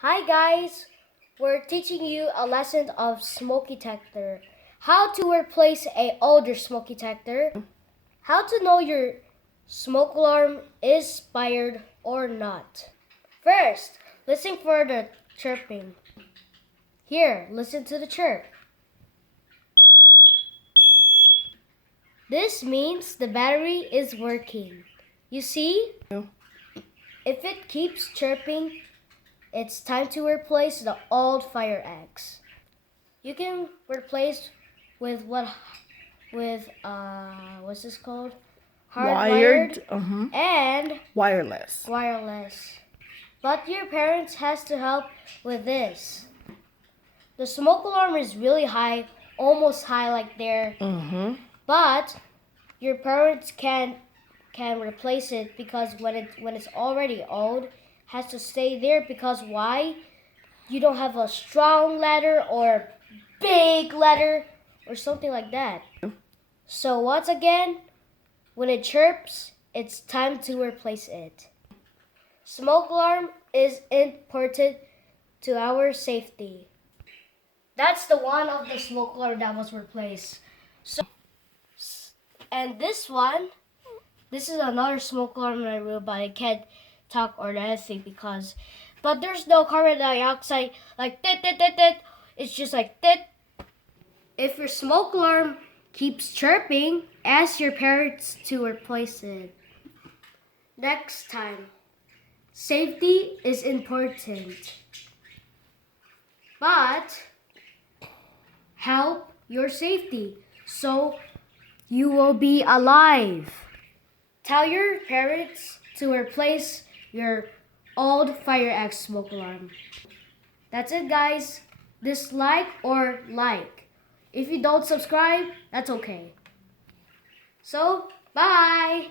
Hi guys, we're teaching you a lesson of smoke detector. How to replace a older smoke detector. How to know your smoke alarm is fired or not. First, listen for the chirping. Here, listen to the chirp. This means the battery is working. You see? If it keeps chirping, it's time to replace the old fire eggs. You can replace with what's this called? Wired And wireless. But your parents has to help with this. The smoke alarm is really high, almost high like there. But your parents can replace it because when it's already old, has to stay there because why? You don't have a strong ladder or big ladder or something like that. So once again, when it chirps, it's time to replace it. Smoke alarm is important to our safety. That's the one of the smoke alarm that was replaced. And this one, this is another smoke alarm in my room, but I can't talk or anything but there's no carbon dioxide like tit tit tit tit. It's just like tit. If your smoke alarm keeps chirping, ask your parents to replace it. Next time, safety is important, but help your safety so you will be alive. Tell your parents to replace your old fire X smoke alarm. That's it, guys. Dislike or like. If you don't subscribe, that's okay. So, bye!